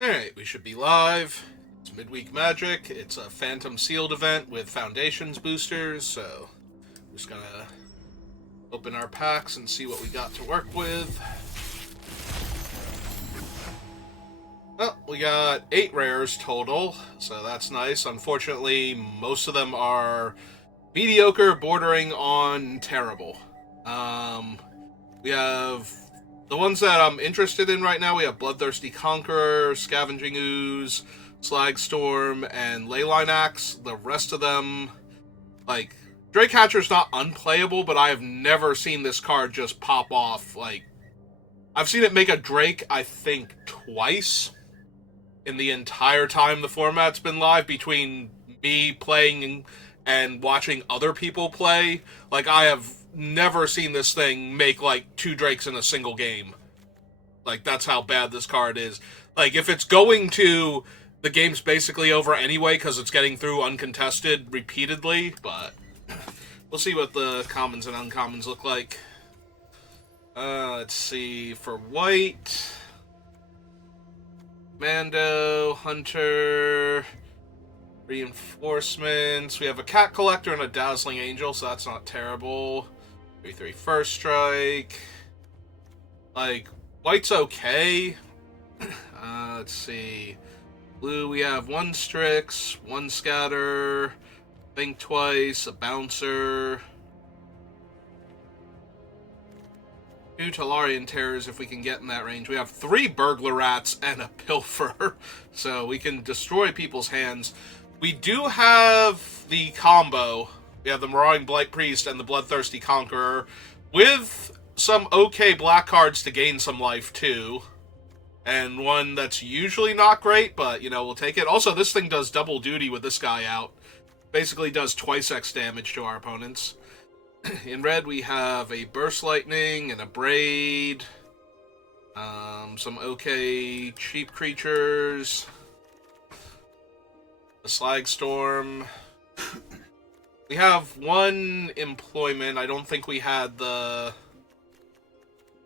Alright, we should be live. It's Midweek Magic. It's a Phantom Sealed event with Foundations boosters, so we're just gonna open our packs and see what we got to work with. Well, we got 8 rares total, so that's nice. Unfortunately, most of them are mediocre, bordering on terrible. Um, we have the ones that I'm interested in right now. We have Bloodthirsty Conqueror, Scavenging Ooze, Slagstorm, and Leyline Axe. The rest of them, like, Drake Hatcher's not unplayable, but I have never seen this card just pop off. Like, I've seen it make a Drake, I think, twice in the entire time the format's been live, between me playing and watching other people play. Like, I have never seen this thing make like 2 Drakes in a single game. Like, that's how bad this card is. Like, if it's going to, the game's basically over anyway because it's getting through uncontested repeatedly, but we'll see what the commons and uncommons look like. Let's see. For white, Mando, Hunter, reinforcements. We have a Cat Collector and a Dazzling Angel, so that's not terrible. 3/3 First Strike. Like, white's okay. Let's see. Blue, we have 1 Strix, 1 Scatter, Think Twice, a Bouncer, 2 Talarian Terrors if we can get in that range. We have 3 Burglar Rats and a Pilfer, so we can destroy people's hands. We do have the combo. We have the Marauding Blight Priest and the Bloodthirsty Conqueror, with some okay black cards to gain some life too. And one that's usually not great, but, you know, we'll take it. Also, this thing does double duty with this guy out. Basically does twice X damage to our opponents. In red, we have a Burst Lightning and a Braid. Some okay cheap creatures. A Slagstorm. We have 1 Employment. I don't think we had the...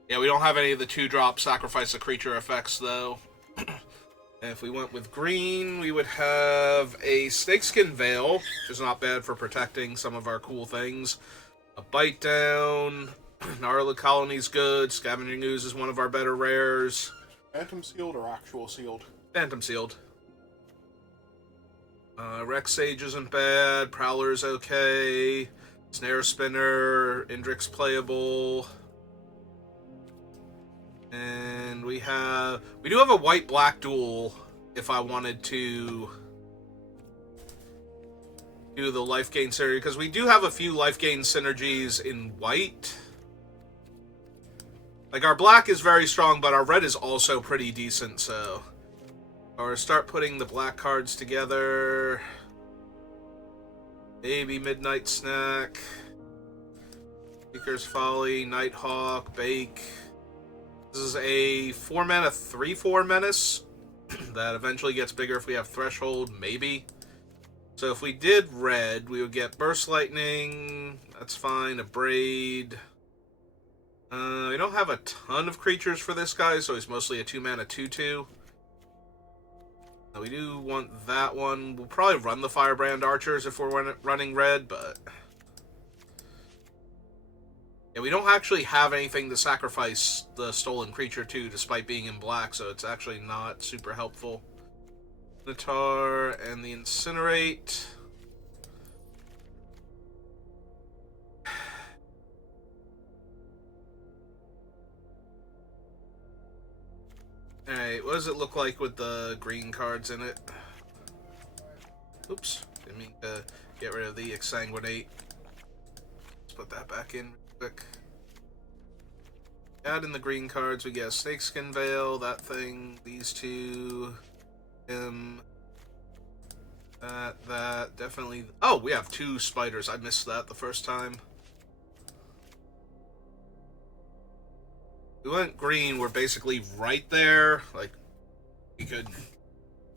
Yeah, we don't have any of the 2-drop sacrifice a creature effects, though. And if we went with green, we would have a Snakeskin Veil, which is not bad for protecting some of our cool things. A Bite Down. Gnarly Colony's good. Scavenging Ooze is one of our better rares. Phantom sealed or actual sealed? Phantom Sealed. Rex Sage isn't bad. Prowler's okay. Snare Spinner. Indrix playable. And we do have a white-black duel if I wanted to do the life gain synergy, because we do have a few life gain synergies in white. Like, our black is very strong, but our red is also pretty decent, so... Or start putting the black cards together. Maybe Midnight Snack. Seeker's Folly, Nighthawk, Bake... This is a 4-mana 3/4 Menace that eventually gets bigger if we have Threshold, maybe. So if we did red, we would get Burst Lightning, that's fine, a Braid. We don't have a ton of creatures for this guy, so he's mostly a 2-mana 2/2. We do want that one. We'll probably run the Firebrand Archers if we're running red, but... Yeah, we don't actually have anything to sacrifice the stolen creature to, despite being in black, so it's actually not super helpful. Minotaur and the Incinerate. Alright, what does it look like with the green cards in it? Oops, didn't mean to get rid of the Exsanguinate. Let's put that back in. Add in the green cards, we get a Snakeskin Veil, that thing, these 2, him, that, definitely. Oh, we have 2 spiders. I missed that the first time. We went green, we're basically right there. Like, we could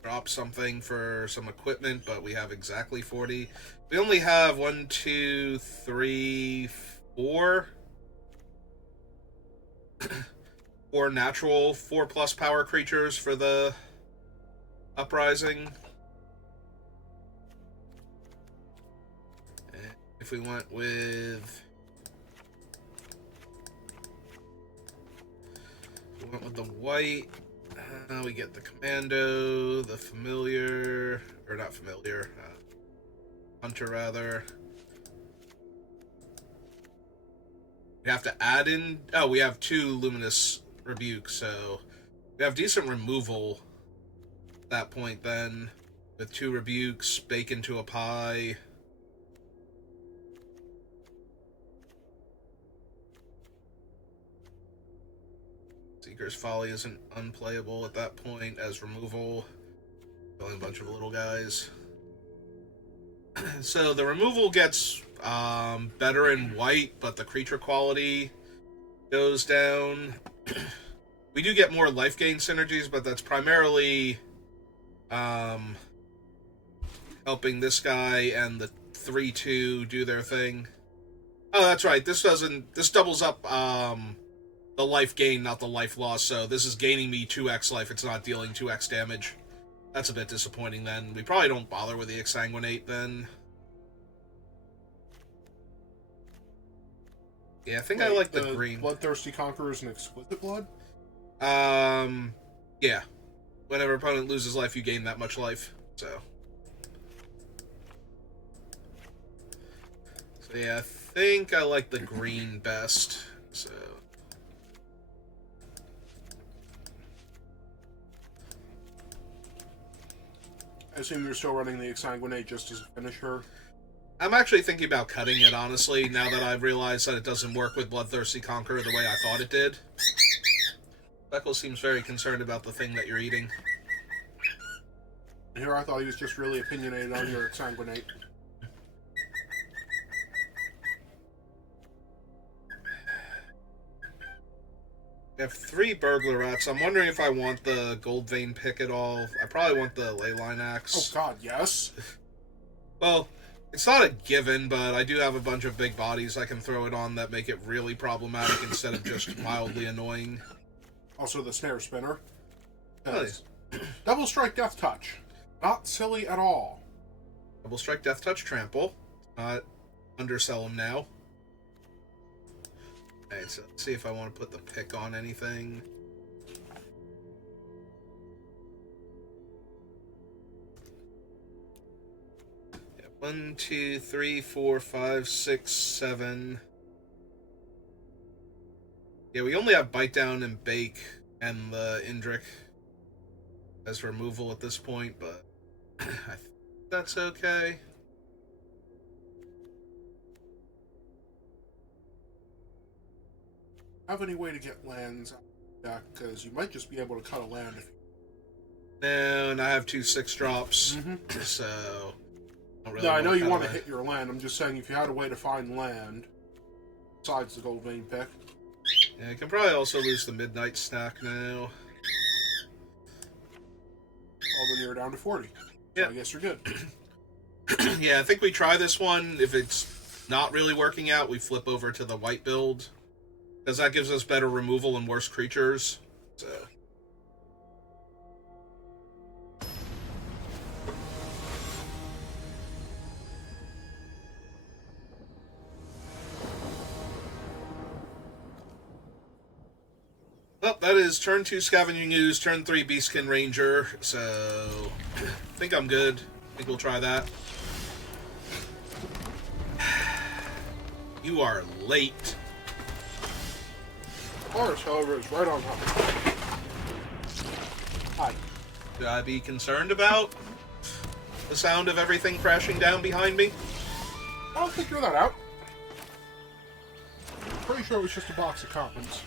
drop something for some equipment, but we have exactly 40. We only have 1, 2, 3, 4 4 natural 4+ power creatures for the Uprising. And if we went with... the white, we get the commando, the familiar, or not familiar, hunter rather. We have to add in, oh, we have 2 luminous rebukes, so we have decent removal at that point then, with 2 rebukes, bake into a pie. Seeker's Folly isn't unplayable at that point as removal. Only a bunch of little guys. So the removal gets better in white, but the creature quality goes down. We do get more life gain synergies, but that's primarily helping this guy and the 3/2 do their thing. Oh, that's right. This doubles up the life gain, not the life loss, so this is gaining me 2x life, it's not dealing 2x damage. That's a bit disappointing then. We probably don't bother with the Exsanguinate then. Yeah, I think I like the green. Bloodthirsty Conquerors and Exquisite Blood? Yeah. Whenever opponent loses life, you gain that much life, so yeah, I think I like the green best, so... I assume you're still running the Exsanguinate just as a finisher? I'm actually thinking about cutting it, honestly, now that I've realized that it doesn't work with Bloodthirsty Conqueror the way I thought it did. Beckle seems very concerned about the thing that you're eating. Here I thought he was just really opinionated on your Exsanguinate. We have 3 Burglar Rats. I'm wondering if I want the Gold Vein Pick at all. I probably want the Leyline Axe. Oh god, yes. Well, it's not a given, but I do have a bunch of big bodies I can throw it on that make it really problematic instead of just mildly annoying. Also the Snare Spinner. Nice. Double Strike Death Touch. Not silly at all. Double Strike Death Touch Trample. Undersell him now. Alright, so let's see if I want to put the pick on anything. Yeah, 1, 2, 3, 4, 5, 6, 7. Yeah, we only have Bite Down and Bake and the Indrik as removal at this point, but I think that's okay. Have any way to get lands back? Because you might just be able to cut a land if you... No, and I have 2 6-drops, so... No, I know you want to hit your land. I'm just saying if you had a way to find land, besides the Gold Vein Pick. Yeah, I can probably also lose the Midnight Snack now. Well, then you're down to 40. Yeah. So I guess you're good. Yeah, I think we try this one. If it's not really working out, we flip over to the white build. Because that gives us better removal and worse creatures. So... Well, that is turn 2 Scavenging Ooze, turn 3 Beastkin Ranger, so I think I'm good. I think we'll try that. You are late. Ours, however, is right on top. Hi. Should I be concerned about the sound of everything crashing down behind me? I'll figure that out. I'm pretty sure it was just a box of commons.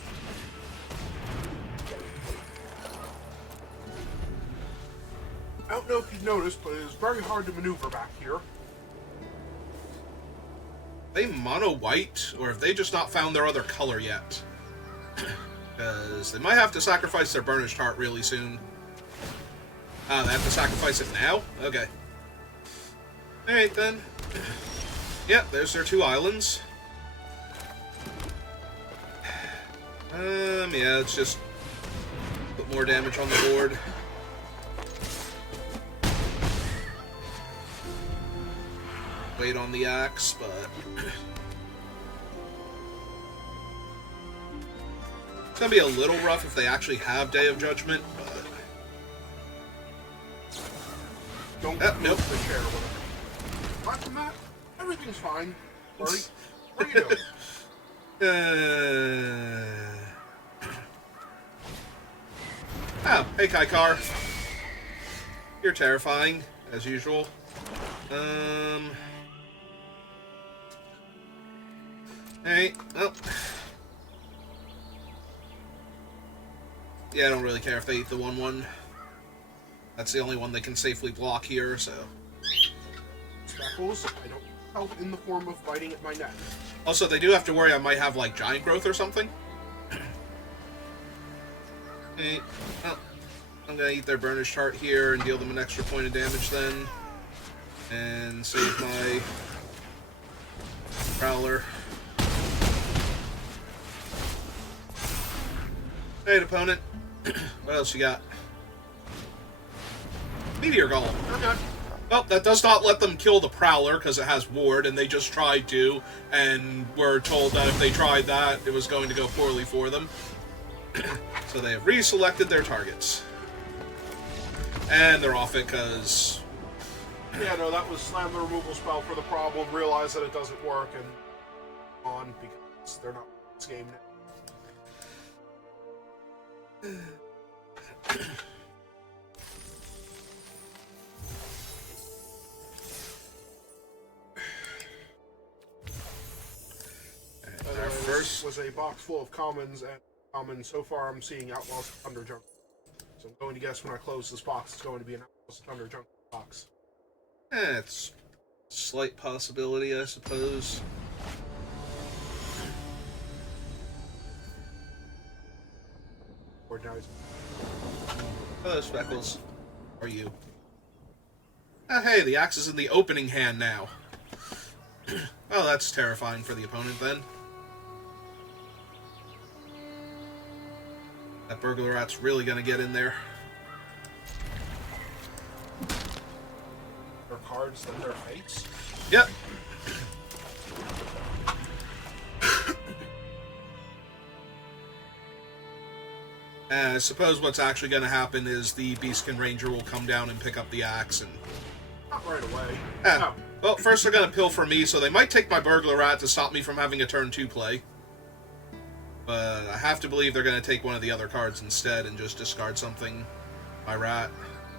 I don't know if you've noticed, but it is very hard to maneuver back here. Are they mono white, or have they just not found their other color yet? Because they might have to sacrifice their Burnished Heart really soon. They have to sacrifice it now? Okay. Alright then. Yep, there's their 2 islands. Yeah, let's just put more damage on the board. weight on the axe, but it's gonna be a little rough if they actually have Day of Judgment, but don't nope. The chair or whatever. Apart from that, everything's fine. What are you doing? Oh, hey Kaikar. You're terrifying, as usual. Hey, oh. Yeah, I don't really care if they eat the 1/1. That's the only one they can safely block here, so. Speckles, I don't help in the form of biting at my neck. Also, they do have to worry I might have, like, giant growth or something. Hey, oh. I'm gonna eat their Burnished Heart here and deal them an extra point of damage then. And save my Prowler. Hey, opponent. What else you got? Meteor Golem. Okay. Well, that does not let them kill the Prowler because it has Ward, and they just tried to, and were told that if they tried that, it was going to go poorly for them. So they have reselected their targets. And they're off it because... Yeah, no, that was slam the removal spell for the problem, realize that it doesn't work, and on because they're not in this game now. Our first was a box full of commons, and commons so far I'm seeing Outlaws of Thunder Jungle. So I'm going to guess when I close this box, it's going to be an Outlaws of Thunder Jungle box. It's a slight possibility, I suppose. Or dies. Hello, Speckles. How are you? Oh, hey, the axe is in the opening hand now. Well, that's terrifying for the opponent, then. That Burglar Rat's really gonna get in there. Their cards, then their fates? Yep. I suppose what's actually going to happen is the Beastkin Ranger will come down and pick up the axe and... Not right away. No. Well, first they're going to pilfer me, so they might take my Burglar Rat to stop me from having a turn 2 play. But I have to believe they're going to take one of the other cards instead and just discard something. My Rat.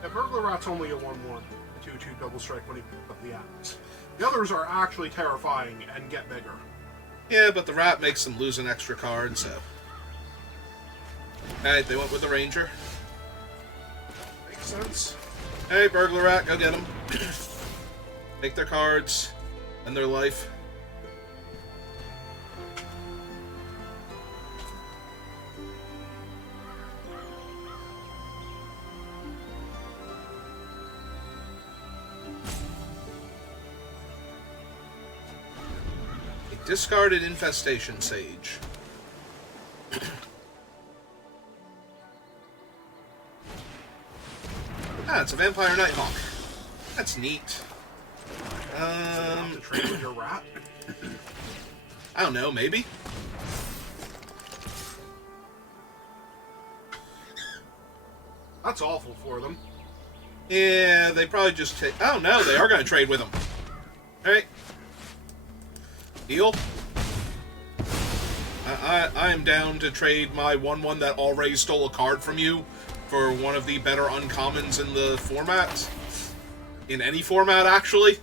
Yeah, Burglar Rat's only a 1/1. A 2/2 double strike when he picks up the axe. The others are actually terrifying and get bigger. Yeah, but the Rat makes them lose an extra card, so... Alright, they went with the Ranger. Makes sense. Hey, Burglar Rat, go get them. Take their cards and their life. A discarded Infestation Sage. Ah, it's a Vampire Nighthawk. That's neat. To trade with your rat? I don't know, maybe? That's awful for them. Yeah, they probably just take... Oh, no, they are going to trade with him. Alright. Deal. I am down to trade my 1/1 that already stole a card from you for one of the better uncommons in the format. In any format, actually.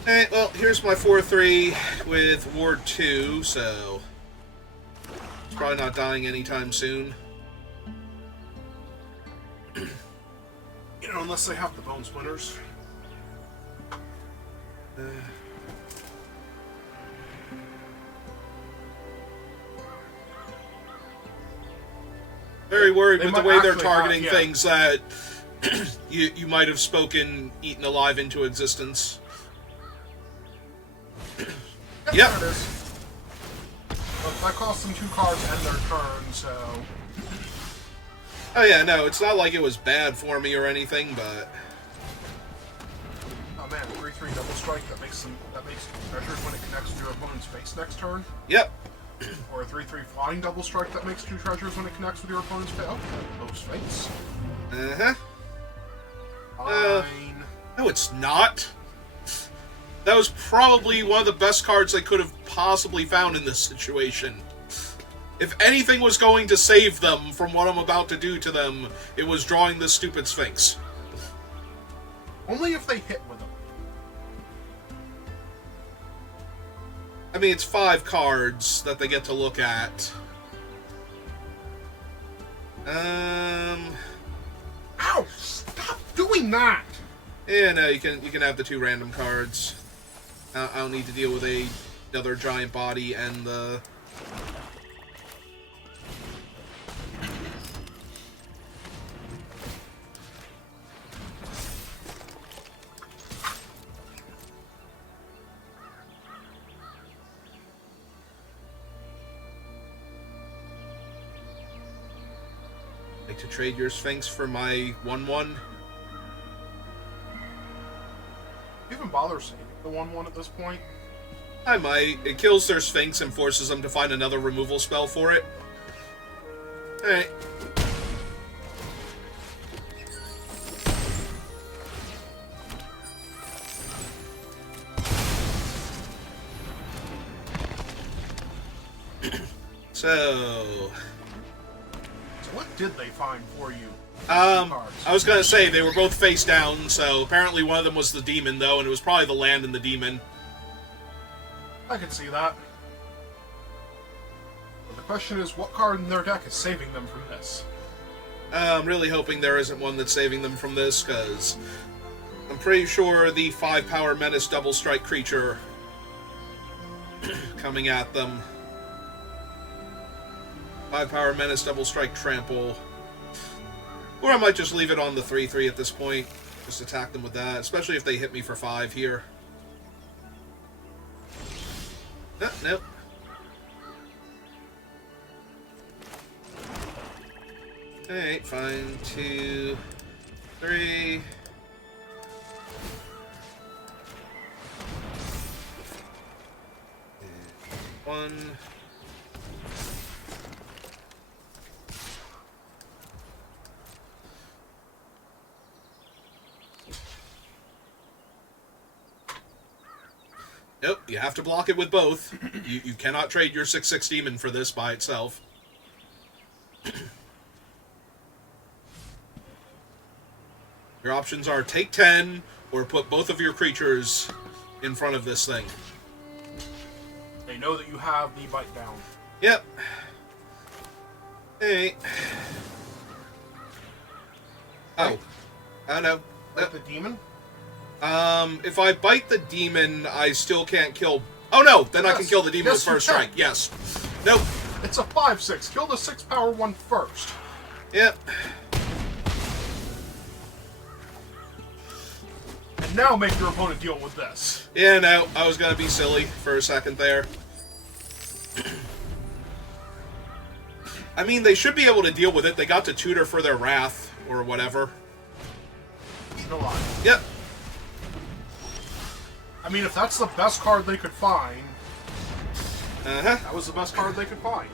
Alright, well, here's my 4/3 with Ward 2, so... It's probably not dying anytime soon. You know, unless they have the Bone Splinters. Very worried with the way they're targeting have, yeah. things that you might have spoken Eaten Alive into existence. Yep. There it is. But that costs them 2 cards and their turn, so... Oh yeah, no, it's not like it was bad for me or anything, but... Oh man, 3/3 double strike that makes treasures when it connects with your opponent's face next turn. Yep. Or a 3/3 flying double strike that makes 2 treasures when it connects with your opponent's face. Oh, those face. Uh-huh. Fine. No, it's not. That was probably one of the best cards they could have possibly found in this situation. If anything was going to save them from what I'm about to do to them, it was drawing this stupid Sphinx. Only if they hit with them. I mean, it's 5 cards that they get to look at. Ow! Stop doing that! Yeah, no, you can have the 2 random cards. I don't need to deal with another giant body and the... Like to trade your Sphinx for my 1/1. Even bother saving the 1/1 at this point? I might. It kills their Sphinx and forces them to find another removal spell for it. Alright. So what did they find for you? I was gonna say, they were both face down, so apparently one of them was the demon, though, and it was probably the land and the demon. I can see that. But the question is, what card in their deck is saving them from this? I'm really hoping there isn't one that's saving them from this, because I'm pretty sure the 5-power Menace double strike creature coming at them. 5-power Menace double strike trample. Or I might just leave it on the 3/3 at this point. Just attack them with that, especially if they hit me for 5 here. Nope. Alright, fine. 2, 3. And 1. Nope, you have to block it with both. You cannot trade your 6/6 demon for this by itself. Your options are take 10 or put both of your creatures in front of this thing. They know that you have the bite down. Yep. Hey. Oh. I know. Like the demon? If I bite the demon, I still can't kill... Oh, no! Then I can kill the demon with first strike. Yes. Nope. It's a 5/6. Kill the 6-power one first. Yep. And now make your opponent deal with this. Yeah, no. I was going to be silly for a second there. I mean, they should be able to deal with it. They got to tutor for their wrath, or whatever. No lie. Yep. I mean, if that's the best card they could find, Uh-huh. that was the best card they could find.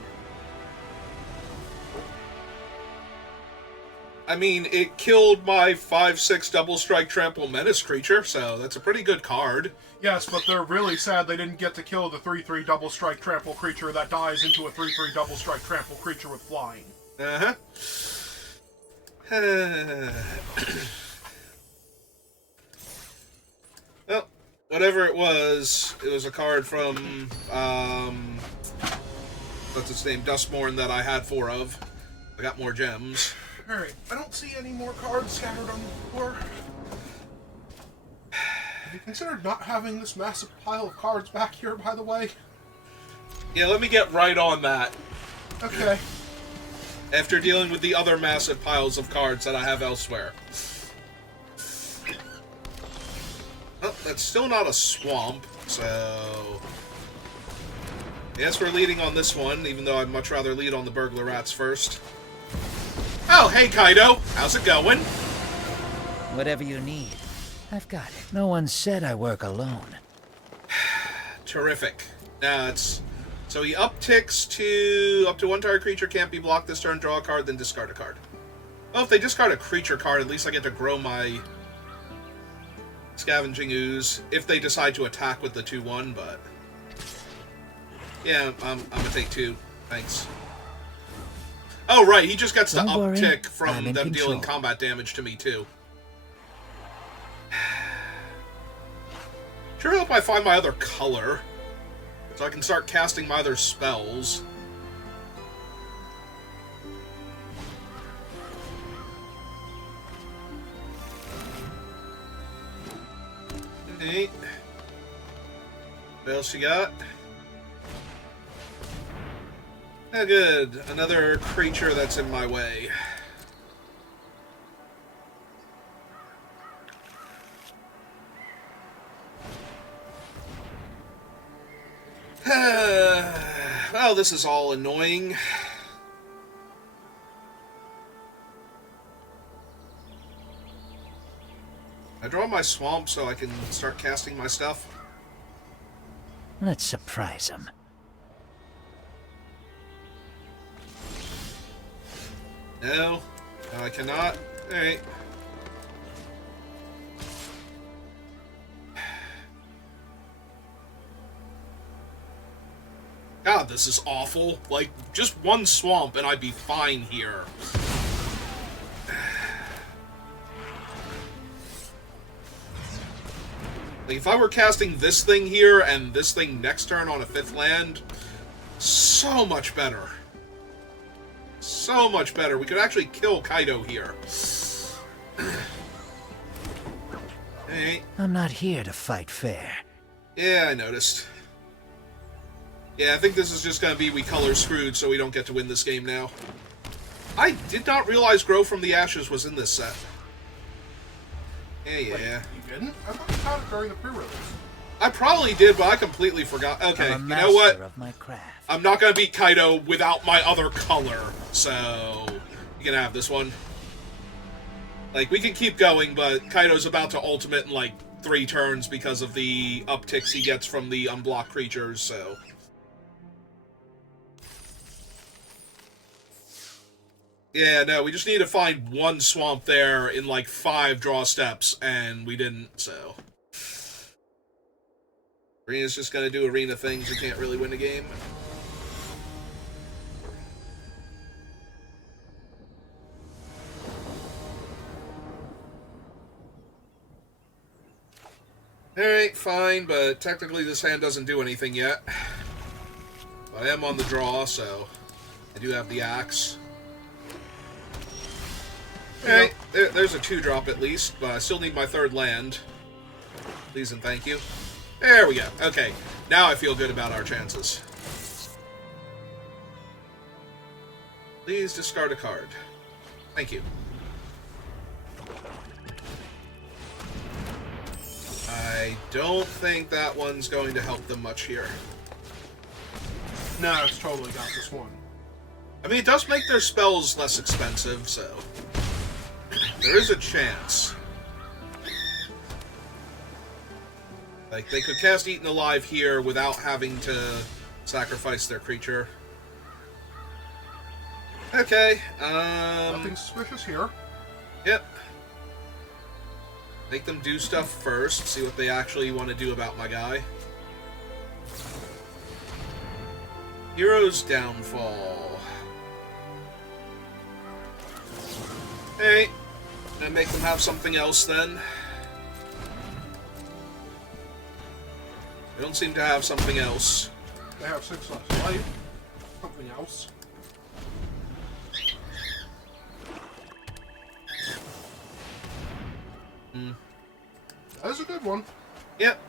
I mean, it killed my 5/6 double strike trample menace creature, so that's a pretty good card. Yes, but they're really sad they didn't get to kill the 3/3 double strike trample creature that dies into a 3/3 double strike trample creature with flying. Uh-huh. Well, whatever it was a card from, what's its name, Dustmorn that I had 4 of. I got more gems. Alright, I don't see any more cards scattered on the floor. Have you considered not having this massive pile of cards back here, by the way? Yeah, let me get right on that. Okay. After dealing with the other massive piles of cards that I have elsewhere. Well, that's still not a swamp, so... Yes, we're leading on this one, even though I'd much rather lead on the burglar rats first. Oh, Oh, hey, Kaido. How's it going? Whatever you need, I've got it. No one said I work alone. Terrific. It's... So he upticks to... Up to one target creature can't be blocked this turn. Draw a card, then discard a card. Well, if they discard a creature card, at least I get to grow my Scavenging Ooze. If they decide to attack with the 2-1, but... Yeah, I'm gonna take 2. Thanks. Oh, right, he just gets to uptick from them dealing combat damage to me, too. Sure hope I find my other color, so I can start casting my other spells. Hey. What else you got? Oh, good. Another creature that's in my way. Well, this is all annoying. I draw my swamp so I can start casting my stuff. Let's surprise him. No, I cannot. Alright. God, this is awful. Like, just one swamp and I'd be fine here. Like, if I were casting this thing here and this thing next turn on a 5th land, so much better. So much better. We could actually kill Kaido here. Hey. I'm not here to fight fair. Yeah, I noticed. Yeah, I think this is just going to be we color screwed so we don't get to win this game now. I did not realize Grow from the Ashes was in this set. Yeah. Wait, you didn't? I thought you caught it during the pre-release. I probably did, but I completely forgot. Okay, you know what? Of my craft. I'm not going to beat Kaido without my other color, so you can have this one. Like, we can keep going, but Kaido's about to ultimate in, like, 3 turns because of the upticks he gets from the unblocked creatures, so... Yeah, no, we just need to find one swamp there in, like, 5 draw steps, and we didn't, so... Arena's just gonna do arena things, you can't really win a game. Alright, fine, but technically this hand doesn't do anything yet. I am on the draw, so I do have the axe. Alright, there's a 2-drop at least, but I still need my 3rd land. Please and thank you. There we go. Okay, now I feel good about our chances. Please discard a card. Thank you. I don't think that one's going to help them much here. No, it's totally got this one. I mean, it does make their spells less expensive, so... There is a chance. Like, they could cast Eaten Alive here without having to sacrifice their creature. Okay, Nothing suspicious here. Yep. Make them do stuff first, see what they actually want to do about my guy. Hero's Downfall. Hey, gonna make them have something else then. They don't seem to have something else. They have 6 left life. Something else. That is a good one. Yep.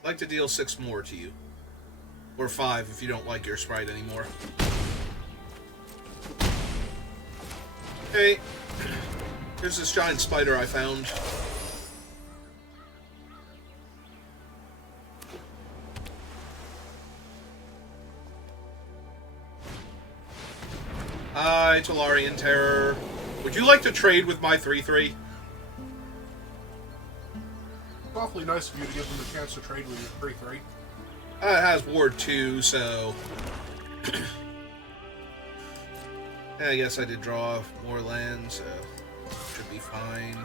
I'd like to deal 6 more to you. Or 5 if you don't like your sprite anymore. Hey, here's this giant spider I found. Hi, Talarian Terror. Would you like to trade with my 3-3? It's awfully nice of you to give them a chance to trade with your 3-3. It has Ward 2, so... I guess I did draw more land, so should be fine.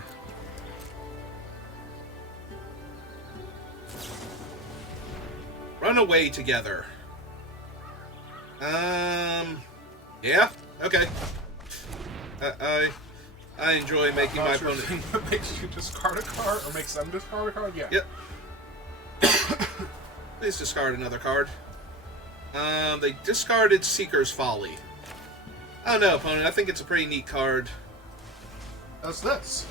Run away together. Yeah, okay. I enjoy making my opponent... That makes you discard a card, or makes them discard a card? Yeah. Yep. Please discard another card. They discarded Seeker's Folly. I don't know, opponent. I think it's a pretty neat card. That's this.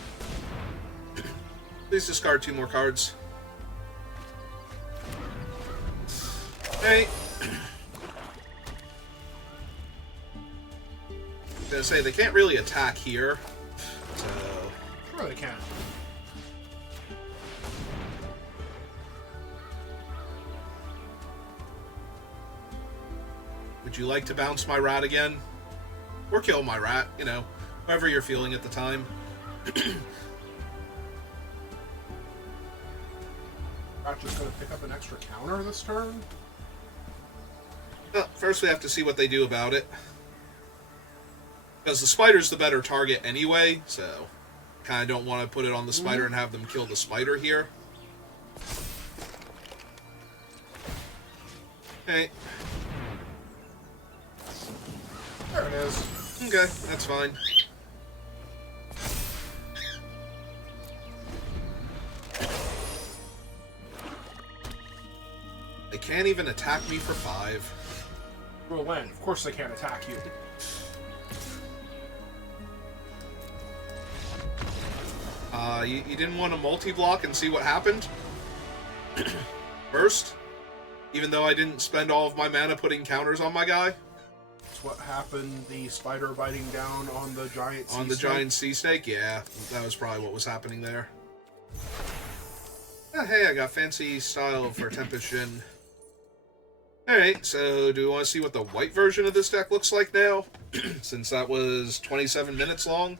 Please discard 2 more cards. Hey. I'm gonna say they can't really attack here, so... Sure they can. Would you like to bounce my rat again? Or kill my rat, you know, however you're feeling at the time. Rat just gonna pick up an extra counter this turn? Well, first we have to see what they do about it. Because the spider's the better target anyway, so... kind of don't want to put it on the spider and have them kill the spider here. Okay. There it is. Okay, that's fine. They can't even attack me for 5. Well, land. Of course they can't attack you. You didn't want to multi-block and see what happened? First? Even though I didn't spend all of my mana putting counters on my guy? That's what happened, the spider biting down on the giant sea On the snake. giant sea snake? Yeah, that was probably what was happening there. Oh, hey, I got fancy style for Tempest Jin. Alright, so do we want to see what the white version of this deck looks like now? Since that was 27 minutes long?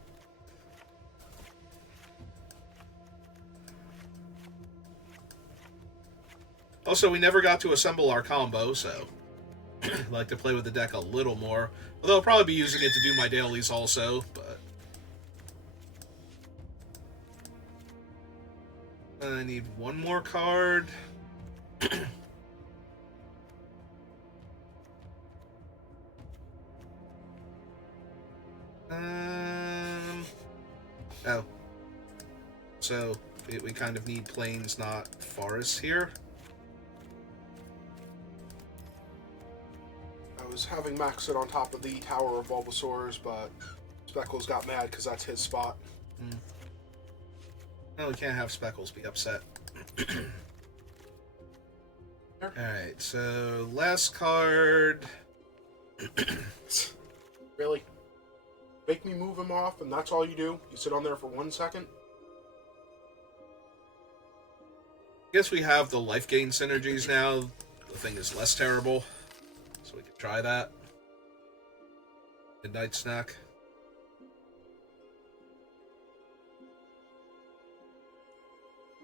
Also, we never got to assemble our combo, so... I'd like to play with the deck a little more. Although I'll probably be using it to do my dailies also, but... I need one more card. Oh. So, we kind of need plains, not forests here. I was having Max sit on top of the Tower of Bulbasaurs, but Speckles got mad because that's his spot. No, we can't have Speckles be upset. Alright, so last card. Really? Make me move him off, and that's all you do? You sit on there for 1 second? I guess we have the life gain synergies now. The thing is less terrible. So we can try that. Midnight snack.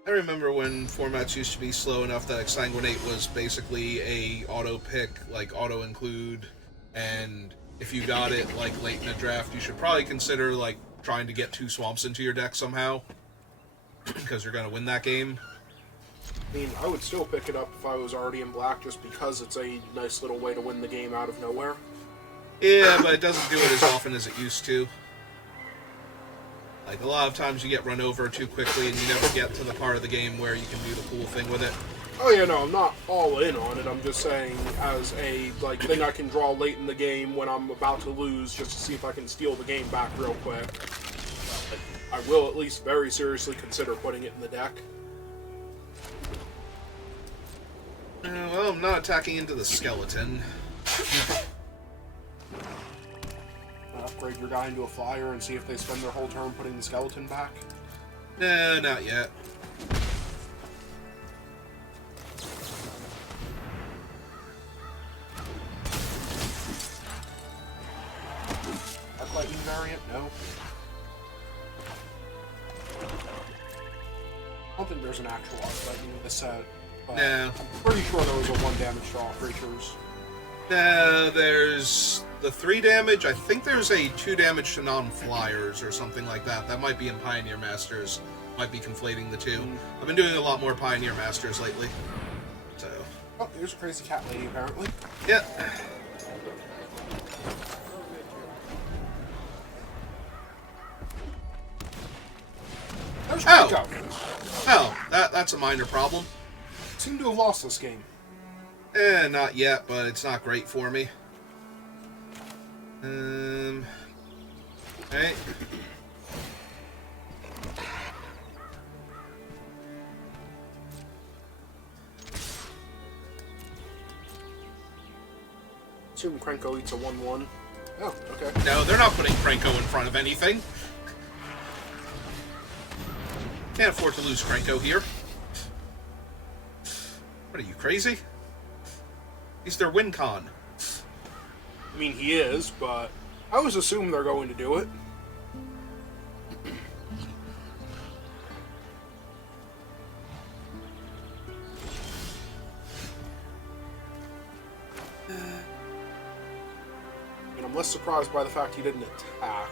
I remember when formats used to be slow enough that Exsanguinate was basically a auto pick, like auto include, and if you got it like late in a draft, you should probably consider like trying to get 2 swamps into your deck somehow, because you're gonna win that game. I mean, I would still pick it up if I was already in black, just because it's a nice little way to win the game out of nowhere. Yeah, but it doesn't do it as often as it used to. Like, a lot of times you get run over too quickly and you never get to the part of the game where you can do the cool thing with it. Oh yeah, no, I'm not all in on it. I'm just saying as a like thing I can draw late in the game when I'm about to lose, just to see if I can steal the game back real quick. I will at least very seriously consider putting it in the deck. Well, I'm not attacking into the skeleton. upgrade your guy into a flyer and see if they spend their whole turn putting the skeleton back? No, not yet. Arc Lightning variant? No. I don't think there's an actual Arc Lightning in this set. But No. I'm pretty sure there was a 1 damage to all creatures. No, there's the 3 damage. I think there's a 2 damage to non-flyers or something like that. That might be in Pioneer Masters. Might be conflating the two. I've been doing a lot more Pioneer Masters lately. So. Oh, here's a crazy cat lady, apparently. Yeah. There's Oh. Franco. Oh, that's a minor problem. Seem to have lost this game. Not yet, but it's not great for me. Right. Assume Krenko eats a 1/1. Oh, okay. No, they're not putting Franco in front of anything. Can't afford to lose Franco here. What are you, crazy? He's their win con. I mean, he is, but I always assume they're going to do it. And I'm less surprised by the fact he didn't attack.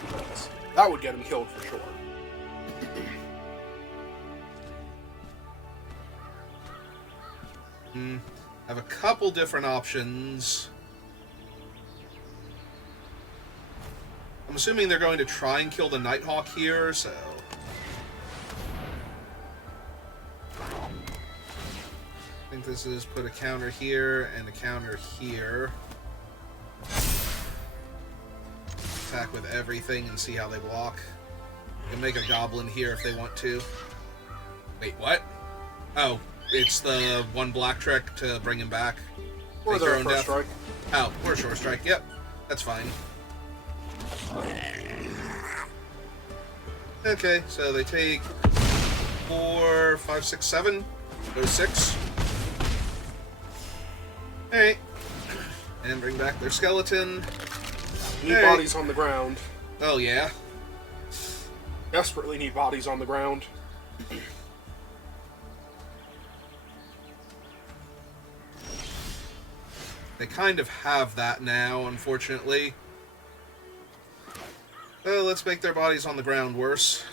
Because that would get him killed for sure. I have a couple different options. I'm assuming they're going to try and kill the Nighthawk here, so... I think this is put a counter here and a counter here. Attack with everything and see how they block. You can make a goblin here if they want to. Wait, what? Oh, it's the 1 black trick to bring him back. Or Take their your own first death. strike. Oh, or a short strike. Yep, that's fine. Okay, so they take 4, 5, 6, 7. Go to 6. Alright. And bring back their skeleton. Need bodies on the ground. Oh, yeah. Desperately need bodies on the ground. They kind of have that now, unfortunately. Well, let's make their bodies on the ground worse.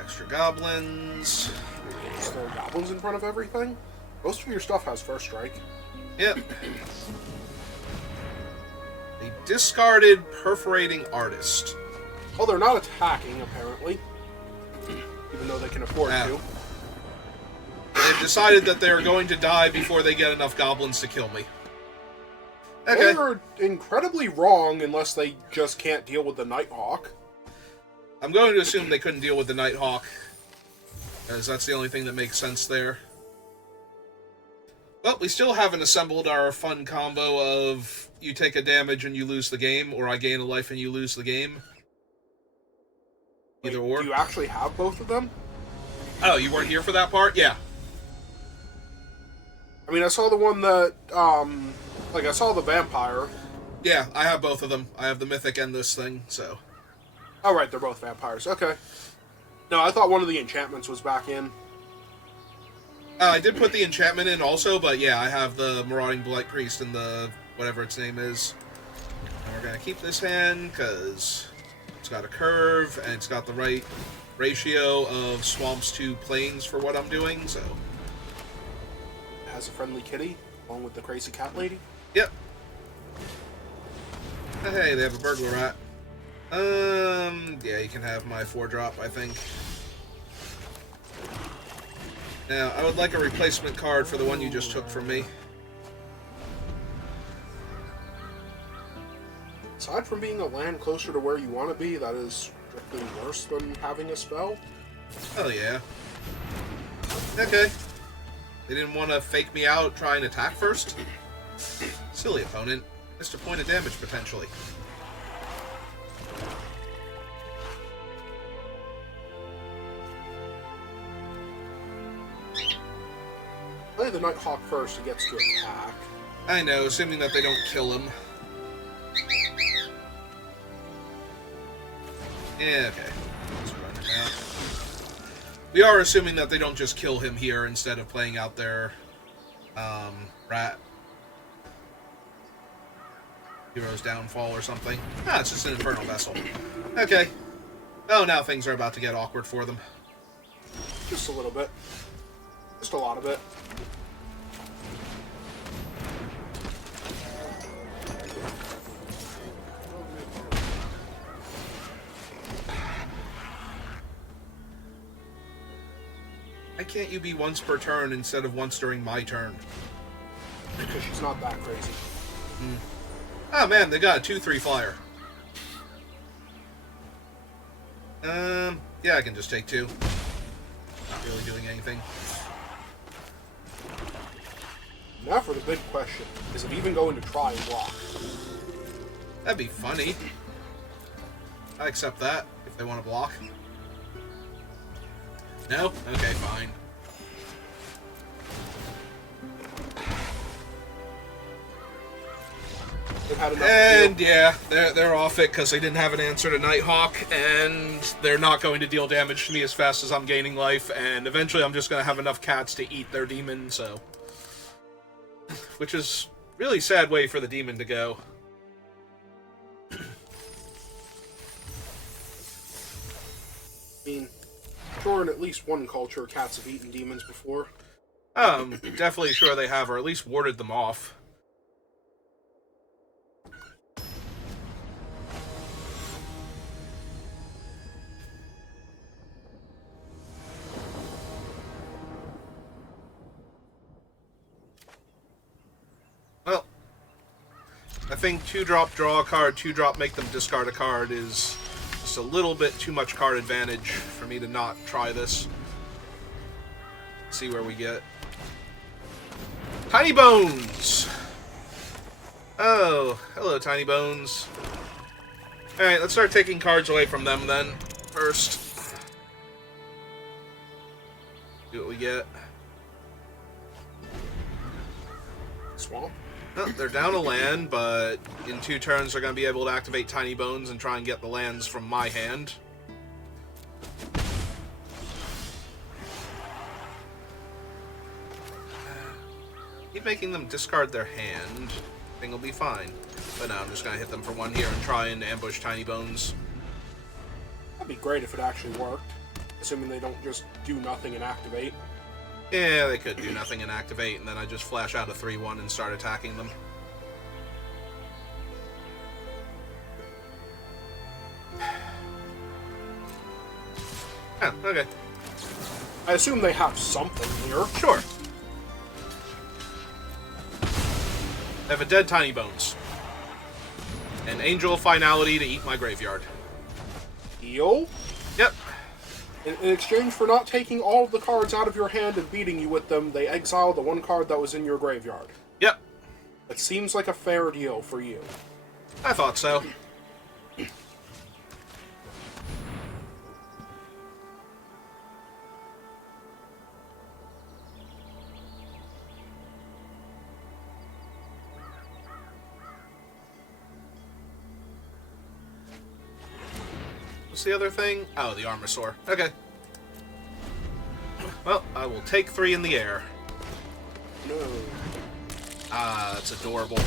Extra goblins. Is there goblins in front of everything? Most of your stuff has first strike. Yep. A discarded perforating artist. Well, they're not attacking, apparently. Even though they can afford to. They've decided that they're going to die before they get enough goblins to kill me. Okay. They're incredibly wrong unless they just can't deal with the Nighthawk. I'm going to assume they couldn't deal with the Nighthawk, because that's the only thing that makes sense there. Well, we still haven't assembled our fun combo of you take a damage and you lose the game, or I gain a life and you lose the game. Either or. Do you actually have both of them? Oh, you weren't here for that part? Yeah. I mean, I saw the one that, I saw the vampire. Yeah, I have both of them. I have the mythic and this thing, so... Oh, right, they're both vampires. Okay. No, I thought one of the enchantments was back in. I did put the enchantment in also, but yeah, I have the Marauding Blight Priest and the whatever its name is. And we're going to keep this hand, because it's got a curve, and it's got the right ratio of swamps to plains for what I'm doing, so... It has a friendly kitty, along with the crazy cat lady. Yep. Hey, they have a burglar rat. Yeah, you can have my 4-drop, I think. Now, I would like a replacement card for the one you just took from me. aside from being a land closer to where you want to be, that is strictly worse than having a spell. Oh yeah. Okay. They didn't want to fake me out, try and attack first? Silly opponent. Missed a point of damage, potentially. Play the Nighthawk first, he gets to attack. I know, assuming that they don't kill him. Yeah, okay. Let's run him out. We are assuming that they don't just kill him here instead of playing out their rat hero's downfall or something. Ah, it's just an infernal vessel. Okay. Oh, now things are about to get awkward for them. Just a little bit. Just a lot of it. Why can't you be once per turn instead of once during my turn? Because she's not that crazy. Oh man, they got a 2/3 flyer. Yeah, I can just take 2. Not really doing anything. Now for the big question. Is it even going to try and block? That'd be funny. I accept that, if they want to block. No? Okay, fine. And yeah, they're off it because they didn't have an answer to Nighthawk, and they're not going to deal damage to me as fast as I'm gaining life, and eventually I'm just going to have enough cats to eat their demon, so... Which is really sad way for the demon to go. I mean, sure, in at least one culture, cats have eaten demons before. Definitely sure they have, or at least warded them off. Well, I think 2-drop draw a card, 2-drop make them discard a card is just a little bit too much card advantage for me to not try this. See where we get. Tiny Bones! Oh, hello, Tiny Bones. Alright, let's start taking cards away from them then, first. See what we get. Swamp? Oh, they're down a land, but in 2 turns they're going to be able to activate Tiny Bones and try and get the lands from my hand. Keep making them discard their hand. Thing will be fine. But no, I'm just going to hit them for 1 here and try and ambush Tiny Bones. That'd be great if it actually worked. Assuming they don't just do nothing and activate. Yeah, they could do nothing and activate, and then I just flash out a 3/1 and start attacking them. Oh, okay. I assume they have something here. Sure. I have a dead Tiny Bones. An Angel of Finality to eat my graveyard. Deal? Yep. In exchange for not taking all of the cards out of your hand and beating you with them, they exile the 1 card that was in your graveyard. Yep. It seems like a fair deal for you. I thought so. What's the other thing? Oh, the Armor Sore. Okay. Well, I will take 3 in the air. No. Ah, that's adorable. Wait,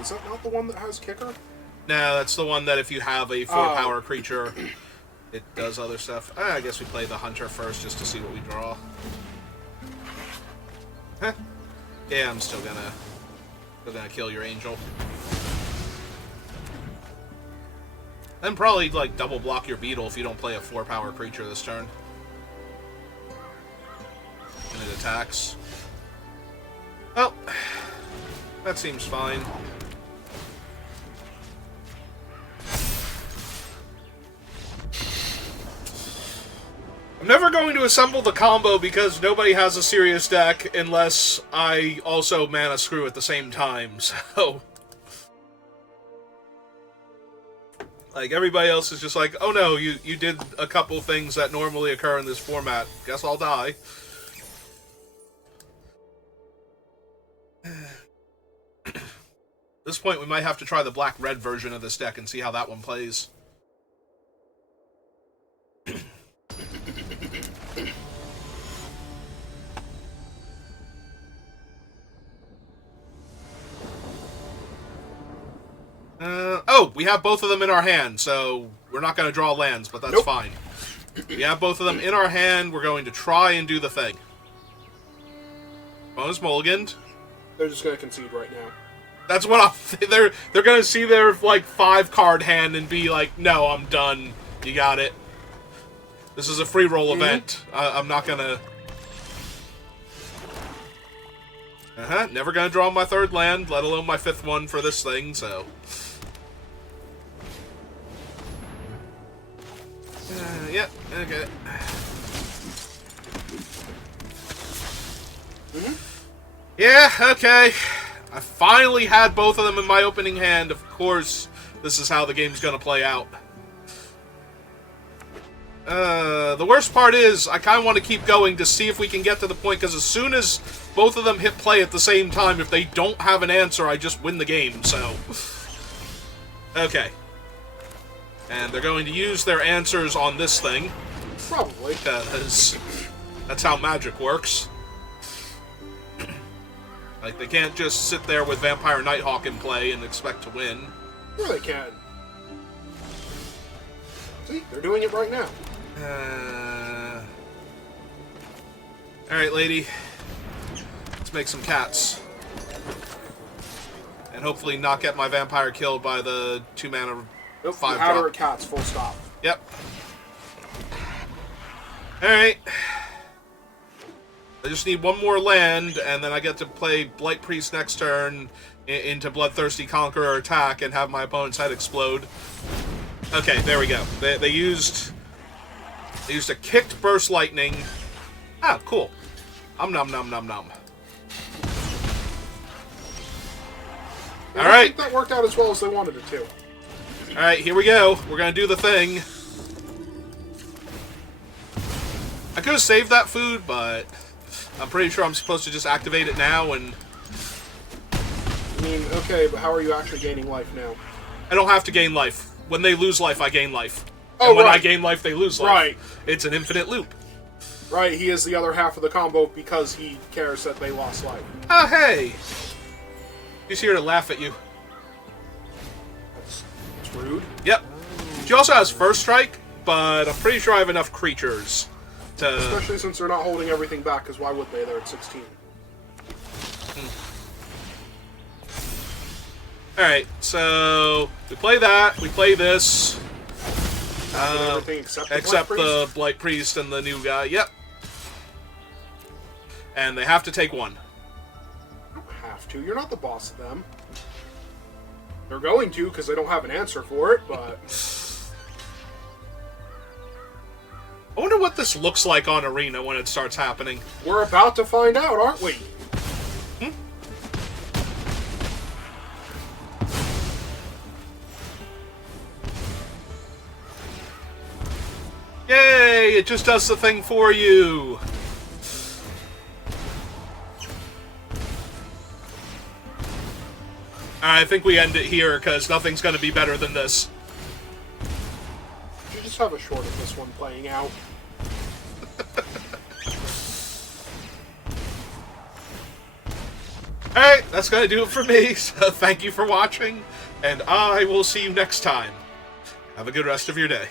is that not the one that has kicker? No, that's the one that if you have a 4-power creature, it does other stuff. I guess we play the Hunter first just to see what we draw. Huh. Yeah, I'm still gonna kill your Angel. Then probably, like, double block your Beetle if you don't play a 4-power creature this turn. And it attacks. Well, that seems fine. I'm never going to assemble the combo because nobody has a serious deck unless I also mana screw at the same time, so... Like, everybody else is just like, oh no, you did a couple things that normally occur in this format. Guess I'll die. At this point, we might have to try the black-red version of this deck and see how that one plays. Oh, we have both of them in our hand, so we're not going to draw lands, but that's fine. We have both of them in our hand. We're going to try and do the thing. Bonus mulliganed. They're just going to concede right now. That's what I'm... They're going to see their, like, 5-card hand and be like, no, I'm done. You got it. This is a free roll event. I'm not going to... Never going to draw my 3rd land, let alone my 5th one for this thing, so... Yep, okay. Yeah, okay. I finally had both of them in my opening hand. Of course, this is how the game's gonna play out. The worst part is, I kind of want to keep going to see if we can get to the point, because as soon as both of them hit play at the same time, if they don't have an answer, I just win the game, so... Okay. And they're going to use their answers on this thing. Probably. Because that's how magic works. Like, they can't just sit there with Vampire Nighthawk in play and expect to win. Sure they can. See, they're doing it right now. Alright, lady. Let's make some cats. And hopefully not get my vampire killed by the 2-mana... Nope, 5 you have drop. her cats, full stop. Yep. Alright. I just need one more land, and then I get to play Blight Priest next turn into Bloodthirsty Conqueror attack and have my opponent's head explode. Okay, there we go. They used a kicked Burst Lightning. Ah, cool. Nom nom nom nom. I Alright. think that worked out as well as they wanted it to. Alright, here we go. We're gonna do the thing. I could have saved that food, but I'm pretty sure I'm supposed to just activate it now, and... I mean, okay, but how are you actually gaining life now? I don't have to gain life. When they lose life, I gain life. Oh, and when right. I gain life, they lose life. Right. It's an infinite loop. Right, he is the other half of the combo because he cares that they lost life. Oh, hey! He's here to laugh at you. That's rude. Yep. She also has First Strike, but I'm pretty sure I have enough creatures to... Especially since they're not holding everything back, because why would they? They're at 16. Alright, so we play that, we play this. Everything Except the Blight Priest and the new guy, yep. And they have to take one. You don't have to, you're not the boss of them. They're going to, because they don't have an answer for it, but... I wonder what this looks like on Arena when it starts happening. We're about to find out, aren't we? Yay! It just does the thing for you! I think we end it here, because nothing's going to be better than this. You just have a short of this one playing out. Alright, that's going to do it for me, so thank you for watching, and I will see you next time. Have a good rest of your day.